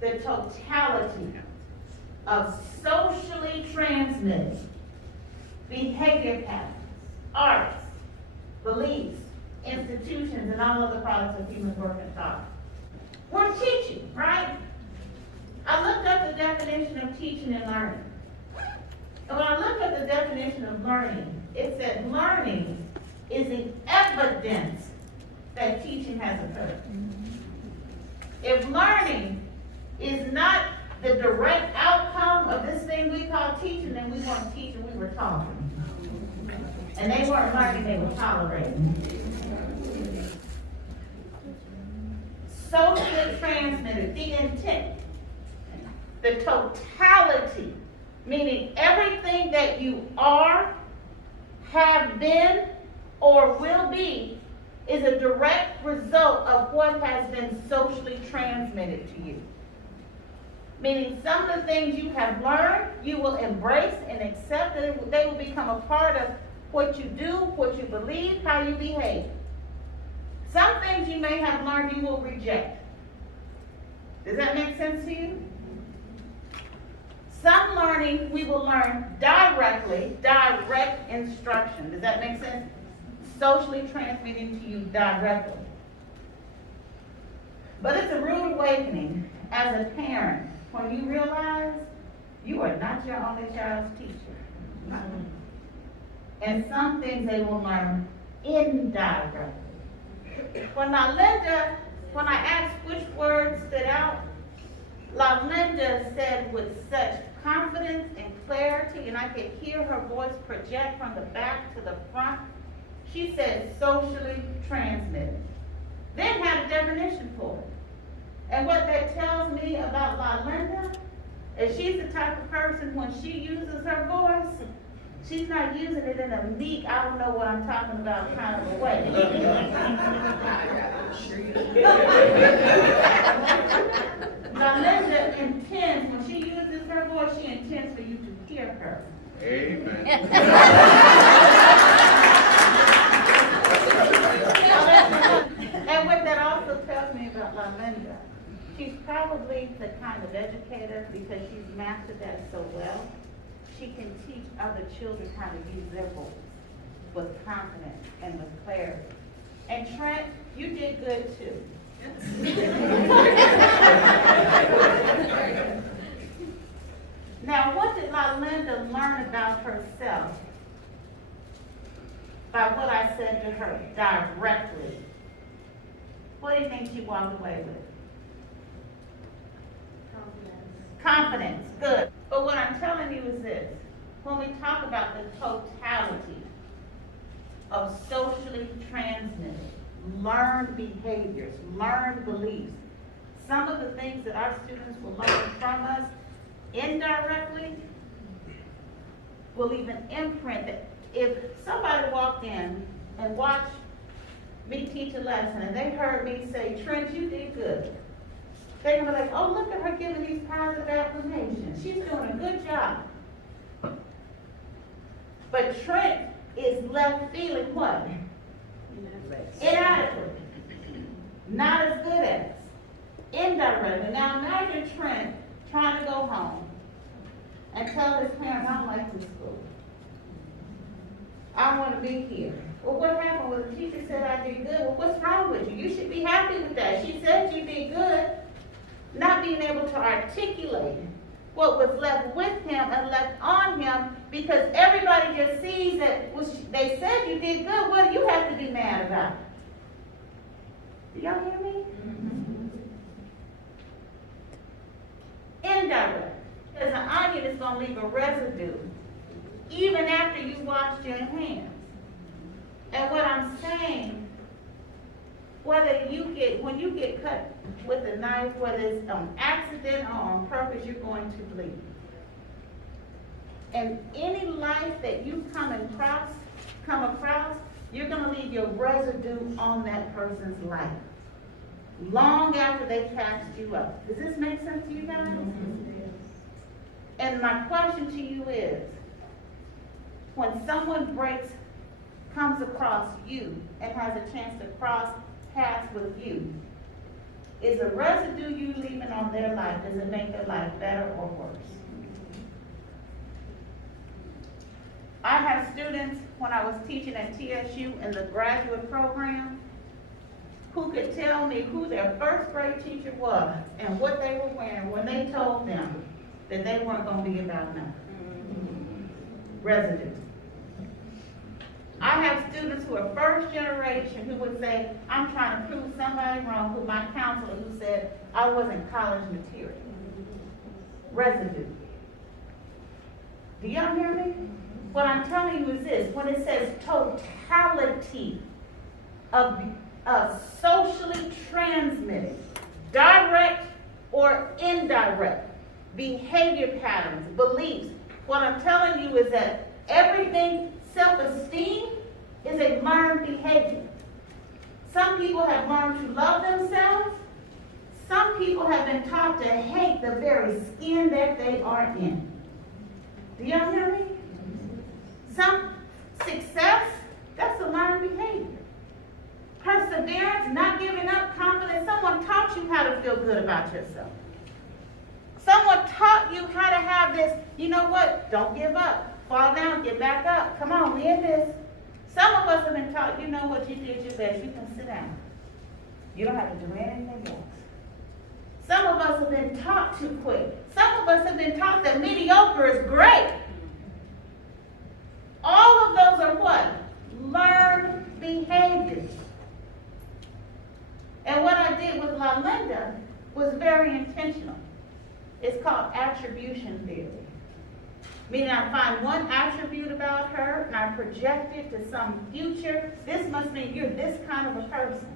the totality of socially transmitted behavior patterns, arts, beliefs, institutions, and all other products of human work and thought. We're teaching, right? I looked up the definition of teaching and learning. And when I looked at the definition of learning, it said learning is the evidence that teaching has occurred. If learning is not the direct outcome of this thing we call teaching, then we weren't teaching, we were talking. And they weren't learning, they were tolerating. Socially transmitted, the intent, the totality, meaning everything that you are, have been, or will be, is a direct result of what has been socially transmitted to you. Meaning some of the things you have learned, you will embrace and accept, that they will become a part of what you do, what you believe, how you behave. Some things you may have learned you will reject. Does that make sense to you? Some learning we will learn directly, direct instruction. Does that make sense? Socially transmitting to you directly. But it's a rude awakening as a parent when you realize you are not your only child's teacher. And some things they will learn indirectly. When I asked which words stood out, LaLinda said with such confidence and clarity, and I could hear her voice project from the back to the front. She said socially transmitted. Then had a definition for it. And what that tells me about LaLinda is she's the type of person when she uses her voice, she's not using it in a meek, I don't know what I'm talking about kind of a way. LaLinda intends, when she uses her voice, she intends for you to hear her. Amen. And what that also tells me about LaLinda, she's probably the kind of educator, because she's mastered that so well, she can teach other children how to use their voice with confidence and with clarity. And Trent, you did good too. Now, what did LaLinda learn about herself by what I said to her directly? What do you think she walked away with? Confidence, good. But what I'm telling you is this. When we talk about the totality of socially transmitted, learned behaviors, learned beliefs, some of the things that our students will learn from us indirectly will even imprint that. If somebody walked in and watched me teach a lesson and they heard me say, Trent, you did good, they're going to be like, oh, look at her giving these positive affirmations. She's doing a good job. But Trent is left feeling what? Inadequate. Not as good as. Indirectly. Now imagine Trent trying to go home and tell his parents, I don't like this school. I want to be here. Well, what happened? Well, the teacher said I did good. Well, what's wrong with you? You should be happy with that. She said you did good. Not being able to articulate what was left with him and left on him, because everybody just sees that they said you did good. What do you have to be mad about? Do y'all hear me? Mm-hmm. Indirect. Because an onion is going to leave a residue even after you washed your hands. And what I'm saying, when you get cut with a knife, whether it's on accident or on purpose, you're going to bleed. And any life that you come across, you're going to leave your residue on that person's life long after they cast you up. Does this make sense to you guys? Mm-hmm. And my question to you is, when someone comes across you and has a chance to cross paths with you, is the residue you leaving on their life, does it make their life better or worse? I have students, when I was teaching at TSU in the graduate program, who could tell me who their first grade teacher was and what they were wearing when they told them that they weren't going to be about nothing. Residue. I have students who are first generation who would say, I'm trying to prove somebody wrong, who my counselor who said I wasn't college material. Residue. Do y'all hear me? What I'm telling you is this, when it says totality of socially transmitted, direct or indirect behavior patterns, beliefs, what I'm telling you is that everything, self-esteem is a learned behavior. Some people have learned to love themselves. Some people have been taught to hate the very skin that they are in. Do y'all hear me? Some success, that's a learned behavior. Perseverance, not giving up, confidence. Someone taught you how to feel good about yourself. Someone taught you how to have this, you know what, don't give up. Fall down, get back up. Come on, we in this. Some of us have been taught, you know what, you did your best. You can sit down. You don't have to do anything else. Some of us have been taught to quit. Some of us have been taught that mediocre is great. All of those are what? Learned behaviors. And what I did with LaLinda was very intentional. It's called Attribution Theory. Meaning I find one attribute about her and I project it to some future. This must mean you're this kind of a person.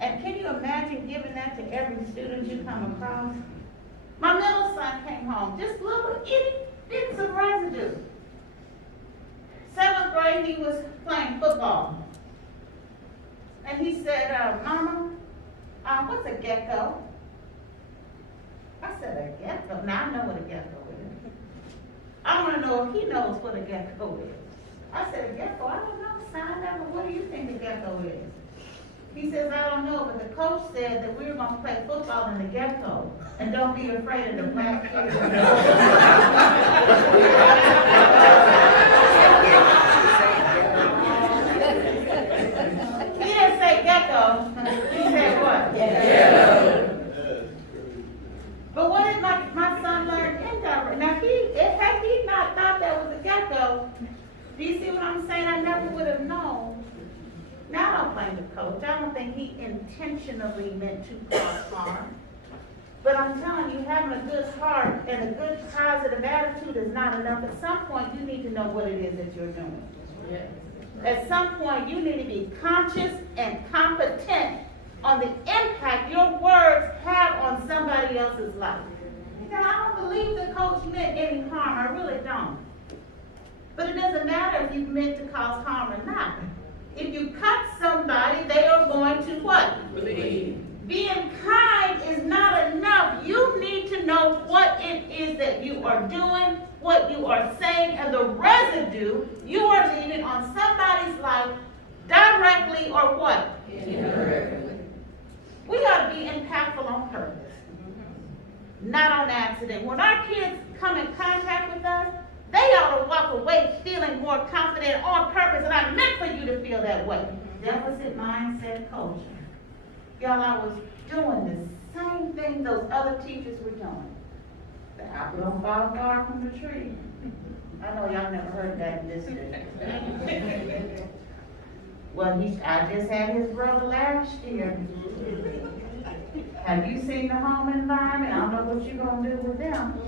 And can you imagine giving that to every student you come across? My middle son came home, just little itty bits of residue. 7th grade, he was playing football. And he said, Mama, what's a gecko? I said, a gecko? Now I know what a gecko is. I want to know if he knows what a gecko is. I said, a gecko? I don't know, son. What do you think a gecko is? He says, I don't know, but the coach said that we were going to play football in the gecko. And don't be afraid of the black kids. He didn't say gecko. He said what? Gecko. But what did my son learn indirect? Now, had he not thought that was a gecko, do you see what I'm saying? I never would have known. Now I don't blame the coach. I don't think he intentionally meant to cause harm. But I'm telling you, having a good heart and a good positive attitude is not enough. At some point, you need to know what it is that you're doing. Yeah. At some point, you need to be conscious and competent on the impact your words have on somebody else's life. Now, I don't believe the coach meant any harm. I really don't. But it doesn't matter if you meant to cause harm or not. If you cut somebody, they are going to what? Believe. Being kind is not enough. You need to know what it is that you are doing, what you are saying, and the residue you are leaving on somebody's life directly or what? Indirectly. We ought to be impactful on purpose, not on accident. When our kids come in contact with us, they ought to walk away feeling more confident on purpose, and I meant for you to feel that way. Deficit mindset culture. Y'all, I was doing the same thing those other teachers were doing. The apple don't fall far from the tree. I know y'all never heard that in this day. Well, I just had his brother last year. Have you seen the home environment? I don't know what you're going to do with them.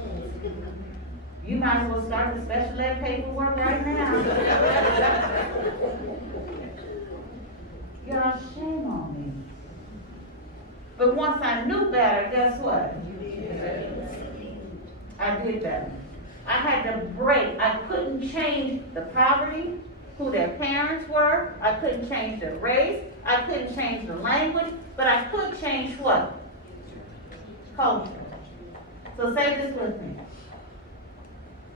You might as well start the special ed paperwork right now. Y'all, shame on me. But once I knew better, guess what? I did better. I had to break. I couldn't change the poverty, who their parents were. I couldn't change their race. I couldn't change the language. But I could change what? Culture. So say this with me.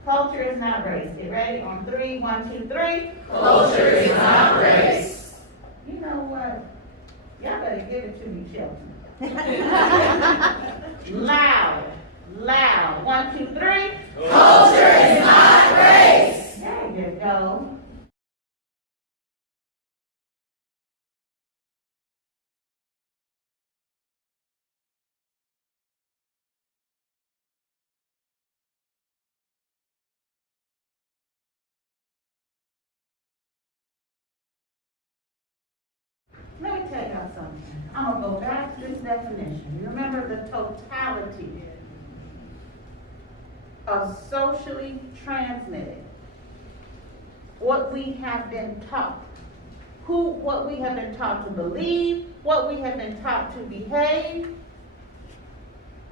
Culture is not race. Get ready? On 3, 1, 2, 3. Culture is not race. You know what? Y'all better give it to me, Chilton. Loud. 1, 2, 3. Culture is not race. There you go. Let me tell y'all something. I'm going to go back to this definition. You remember the totality of socially transmitted. What we have been taught. What we have been taught to believe. What we have been taught to behave.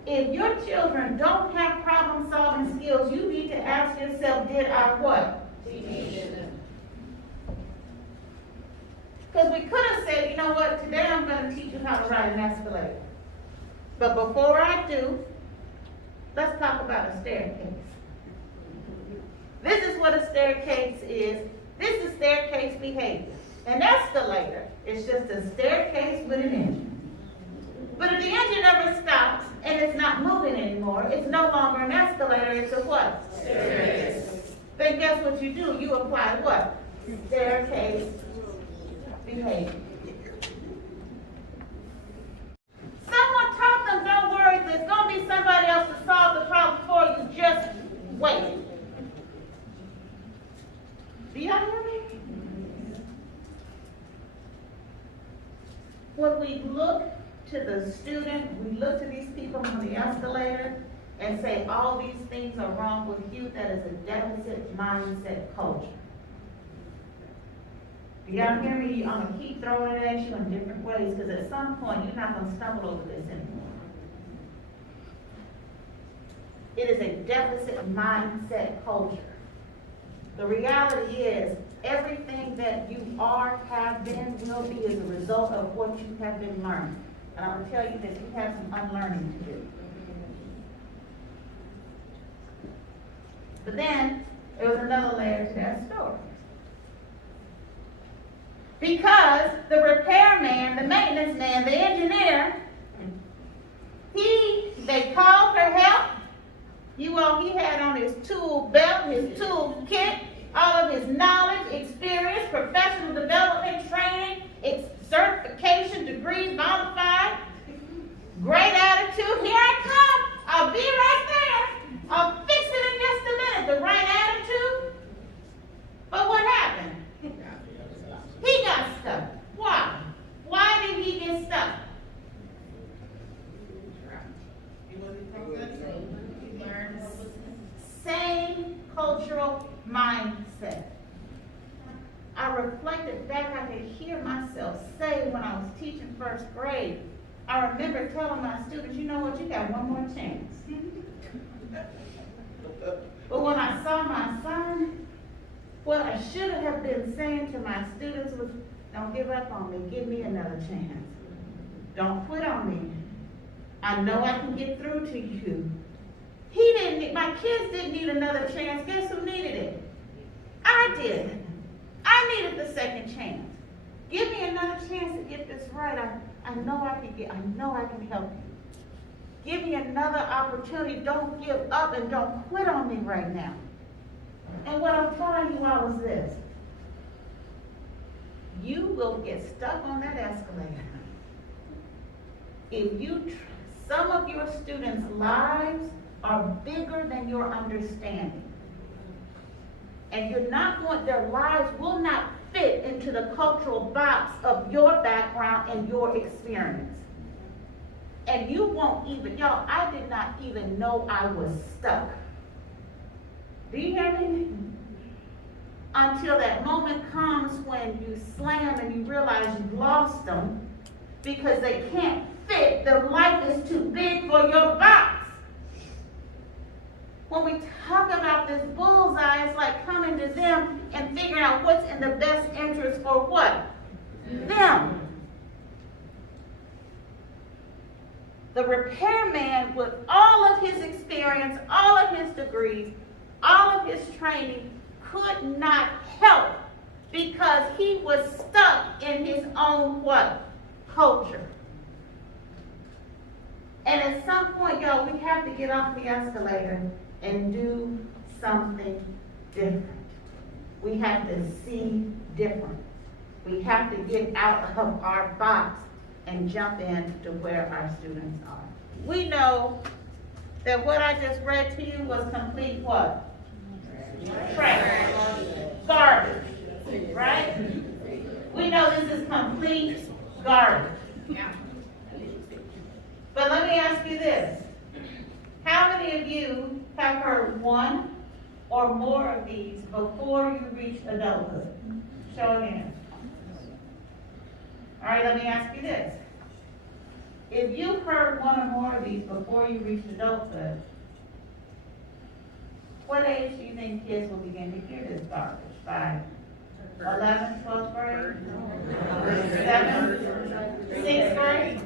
If your children don't have problem-solving skills, you need to ask yourself, did I what? Because we could have said, you know what, today I'm going to teach you how to ride an escalator. But before I do, let's talk about a staircase. This is what a staircase is. This is staircase behavior. An escalator is just a staircase with an engine. But if the engine ever stops and it's not moving anymore, it's no longer an escalator, it's a what? Staircase. Then guess what you do? You apply what? Staircase behavior. Someone taught them, don't worry, there's going to be somebody else to solve the problem for you, just wait. Do y'all hear me? When we look to the student, we look to these people on the escalator and say all these things are wrong with you, that is a deficit mindset culture. Do y'all hear me? I'm going to keep throwing it at you in different ways because at some point you're not going to stumble over this anymore. It is a deficit mindset culture. The reality is everything that you are, have been, will be as a result of what you have been learning. And I'm going to tell you that you have some unlearning to do. But then there was another layer to that story. Because the repairman, the maintenance man, the engineer, they called for help. He had on his tool belt, his tool kit, all of his knowledge, experience, professional development, training, certification, degrees, bona fide, great attitude. Here I come. I'll be right there. I'll fix it in just a minute. The right attitude. But what happened? He got stuck. Why? Why did he get stuck? Same cultural mindset. I reflected back, I could hear myself say when I was teaching first grade, I remember telling my students, you know what, you got one more chance. But when I saw my son, what I should have been saying to my students was, don't give up on me, give me another chance. Don't quit on me. I know I can get through to you. My kids didn't need another chance. Guess who needed it? I did. I needed the second chance. Give me another chance to get this right. I know I can help you. Give me another opportunity. Don't give up and don't quit on me right now. And what I'm telling you all is this. You will get stuck on that escalator. If some of your students' lives are bigger than your understanding. And their lives will not fit into the cultural box of your background and your experience. And you won't even, y'all, I did not even know I was stuck. Do you hear me? Until that moment comes when you slam and you realize you've lost them because they can't fit. Their life is too big for your box. When we talk about this bullseye, it's like coming to them and figuring out what's in the best interest for what? Them. The repairman, with all of his experience, all of his degrees, all of his training, could not help because he was stuck in his own what? Culture. And at some point, y'all, we have to get off the escalator and do something different. We have to see different. We have to get out of our box and jump in to where our students are. We know that what I just read to you was complete what? Trash. Garbage. Right? We know this is complete garbage. But let me ask you this. How many of you have heard one or more of these before you reach adulthood? Show of hands. All right, let me ask you this. If you heard one or more of these before you reached adulthood, what age do you think kids will begin to hear this garbage? By 11th, 12th grade? 7th? 6th grade?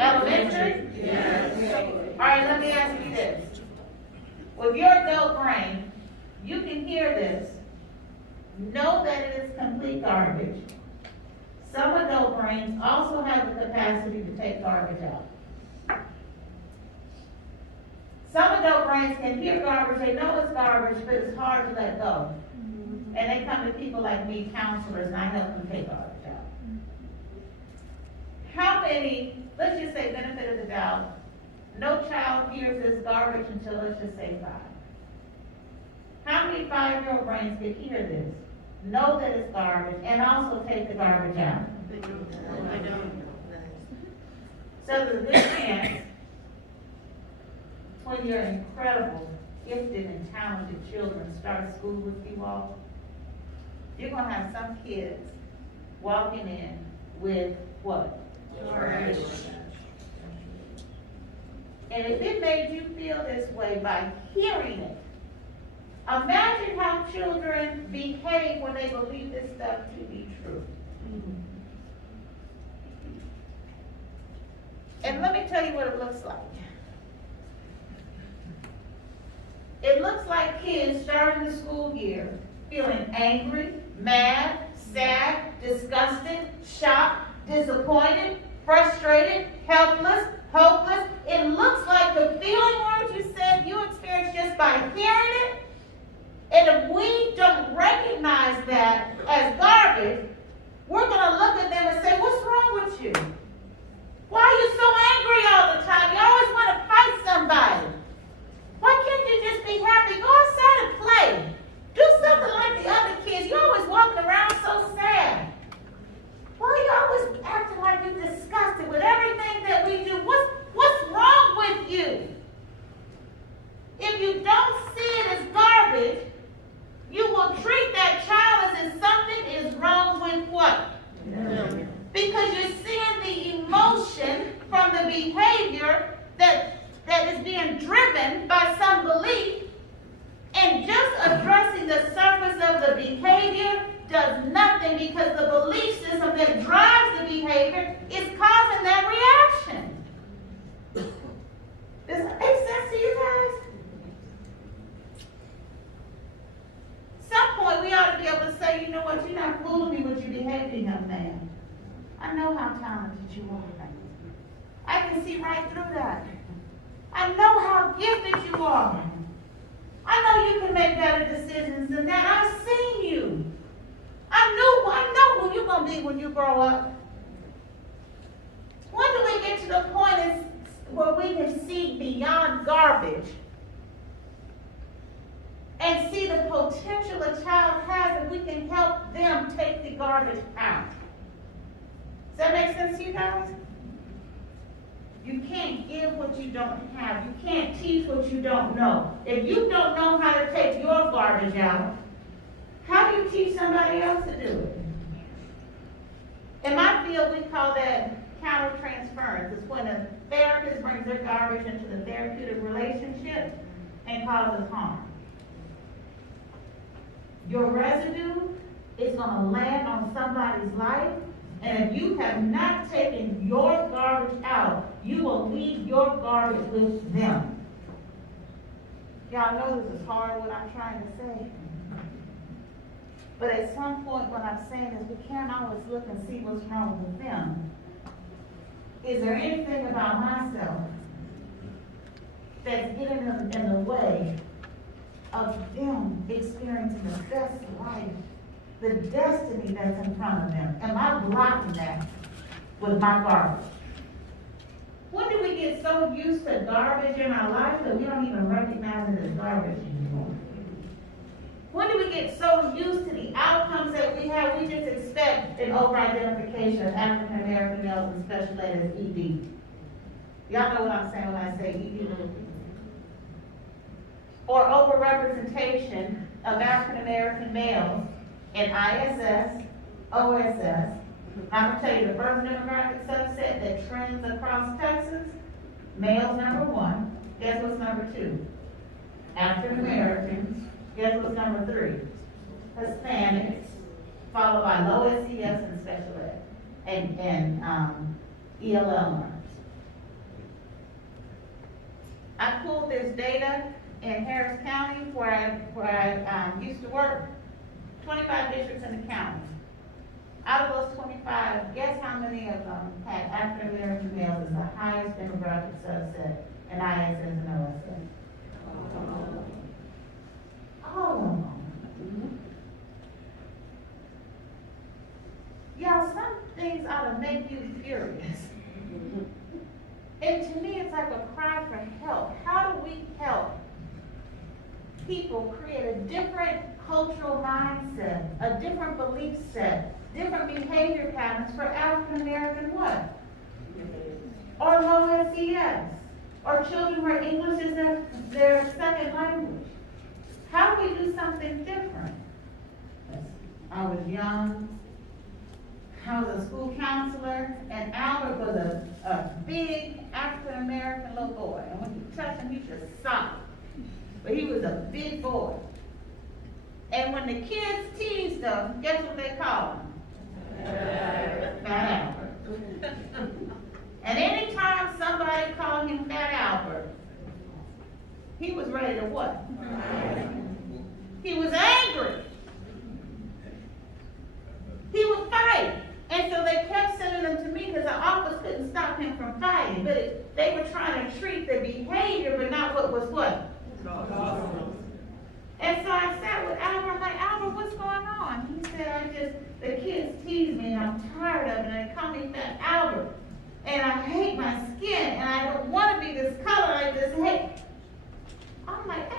Elementary? Yes. All right, let me ask you this. With your adult brain, you can hear this, know that it is complete garbage. Some adult brains also have the capacity to take garbage out. Some adult brains can hear garbage, they know it's garbage, but it's hard to let go. And they come to people like me, counselors, and I help them take garbage out. How many, let's just say benefit of the doubt, no child hears this garbage until let's just say 5. How many 5-year-old brains could hear this, know that it's garbage, and also take the garbage out? I don't. So there's a good chance when your incredible, gifted, and talented children start school with you all, you're going to have some kids walking in with what? Garbage. And if it made you feel this way by hearing it, imagine how children behave when they believe this stuff to be true. And let me tell you what it looks like. It looks like kids starting the school year feeling angry, mad, sad, disgusted, shocked, disappointed, frustrated, helpless, hopeless. It looks like the feeling words you said you experienced just by hearing it. And if we don't recognize that as garbage, we're going to look at them and say, what's wrong with you? Why are you so angry all the time? You always want to fight somebody. Why can't you just be happy? Go outside and play. Do something like the other kids. You're always walking around so sad. Why are you always acting like you're disgusted with everything that we do? What's wrong with you? If you don't see it as garbage, you will treat that child as if something is wrong with what? No. Because you're seeing the emotion from the behavior that is being driven by some belief, and just addressing the surface of the behavior does nothing, because the belief system that drives the behavior is causing that reaction. Does that make sense to you guys? Some point we ought to be able to say, you know what, you're not fooling me with your behavior, young man. I know how talented you are. I can see right through that. I know how gifted you are. I know you can make better decisions than that. I've seen you. I know who you're going to be when you grow up. When do we get to the point where we can see beyond garbage and see the potential a child has, and we can help them take the garbage out? Does that make sense to you guys? You can't give what you don't have. You can't teach what you don't know. If you don't know how to take your garbage out, how do you teach somebody else to do it? In my field, we call that counter-transference. It's when a therapist brings their garbage into the therapeutic relationship and causes harm. Your residue is going to land on somebody's life, and if you have not taken your garbage out, you will leave your garbage with them. Y'all know this is hard, what I'm trying to say. But at some point, what I'm saying is we can't always look and see what's wrong with them. is there anything about myself that's getting them in the way of them experiencing the best life, the destiny that's in front of them? Am I blocking that with my garbage? When do we get so used to garbage in our life that we don't even recognize it as garbage anymore? When do we get so used to the outcomes that we have, we just expect an over-identification of African American males and special ed as ED? Y'all know what I'm saying when I say ED? Or over-representation of African American males in ISS, OSS. I'm going to tell you the first demographic subset that trends across Texas, males number 1. Guess what's number 2? African Americans. Guess what's number 3? Hispanics, followed by low SES and special ed, and ELL learners. I pulled this data in Harris County where I used to work. 25 districts in the county. Out of those 25, guess how many of them had African American males as the highest demographic subset in ISS and OSS? All of them. Y'all, some things ought to make you furious. And to me, it's like a cry for help. How do we help people create a different cultural mindset, a different belief set, different behavior patterns for African American what? Or low SES, or children where English is their second language? How do we do something different? I was young, I was a school counselor, and Albert was a big African American little boy, and when you touch him, you just sob. But he was a big boy. And when the kids teased him, guess what they called him? Fat Albert. And anytime somebody called him Fat Albert, he was ready to what? He was angry. He would fight. And so they kept sending him to me because the office couldn't stop him from fighting. But they were trying to treat the behavior, but not what was what? And so I sat with Albert. I'm like, Albert, what's going on? He said, the kids tease me and I'm tired of it. And they call me Fat Albert. And I hate my skin and I don't want to be this color. I just hate. I'm like,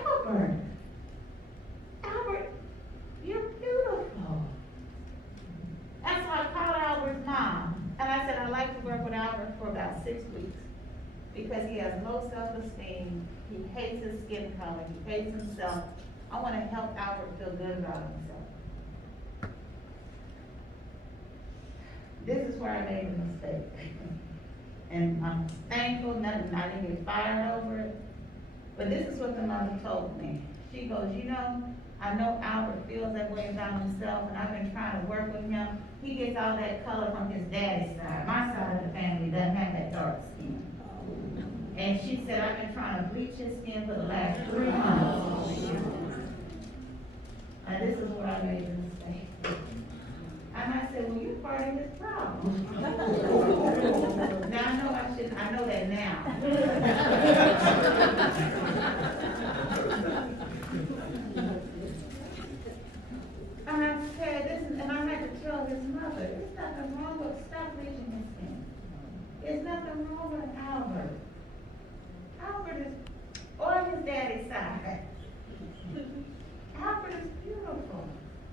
Albert, you're beautiful. And so I called Albert's mom. And I said, I'd like to work with Albert for about 6 weeks. Because he has low self-esteem. He hates his skin color. He hates himself. I want to help Albert feel good about himself. This is where I made a mistake. And I'm thankful I didn't get fired over it. But this is what the mother told me. She goes, I know Albert feels that way about himself, and I've been trying to work with him. He gets all that color from his daddy's side. My side of the family doesn't have that dark skin. And she said, I've been trying to bleach his skin for the last 3 months. And this is where I made a mistake. And I said, well, you're part of his problem. Now I know that now. And I said, and I had to tell his mother, there's nothing wrong with stop bleaching his skin. There's nothing wrong with Albert. Albert is on his daddy's side. Albert is beautiful.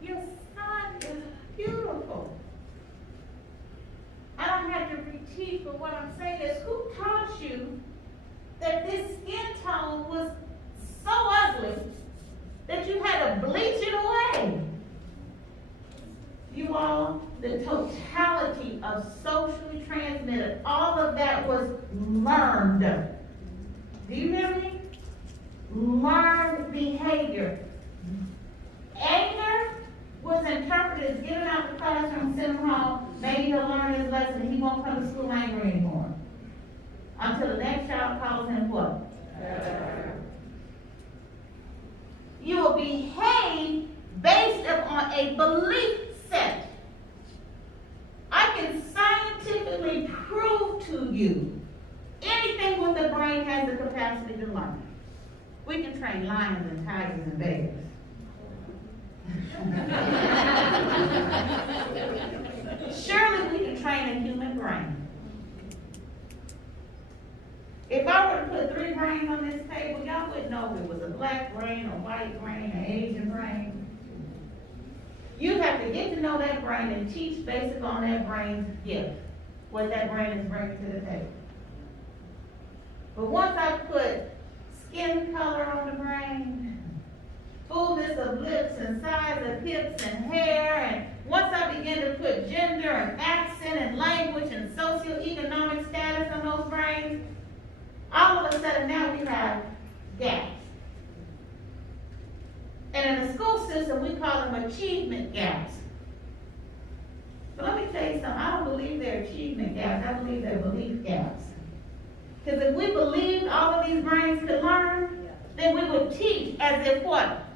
Your son is beautiful. I don't have to reteach, but what I'm saying is, who taught you that this skin tone was so ugly that you had to bleach it away? You all, the totality of socially transmitted, all of that was learned. Do you hear me? Learned behavior. Anger was interpreted as getting out the classroom, send him home, maybe he'll learn his lesson and he won't come to school angry anymore. Until the next child calls him what? You will behave based upon a belief set. I can scientifically prove to you capacity to learn. We can train lions and tigers and bears. Surely we can train a human brain. If I were to put 3 brains on this table, y'all wouldn't know if it was a black brain, a white brain, an Asian brain. You have to get to know that brain and teach based on that brain's gift, what that brain is bringing to the table. But once I put skin color on the brain, fullness of lips and size of hips and hair, and once I begin to put gender and accent and language and socioeconomic status on those brains, all of a sudden now we have gaps. And in the school system, we call them achievement gaps. But let me tell you something, I don't believe they're achievement gaps, I believe they're belief gaps. Because if we believed all of these brains could learn, then we would teach as if what?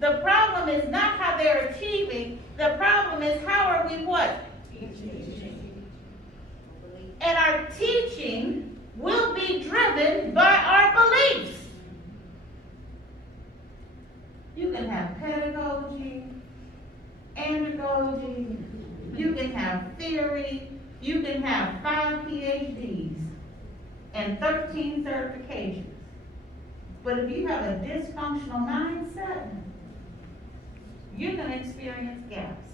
The problem is not how they're achieving, the problem is how are we what? And our teaching will be driven by our beliefs. You can have pedagogy, andragogy, you can have theory, you can have 5 PhDs and 13 certifications. But if you have a dysfunctional mindset, you're going to experience gaps.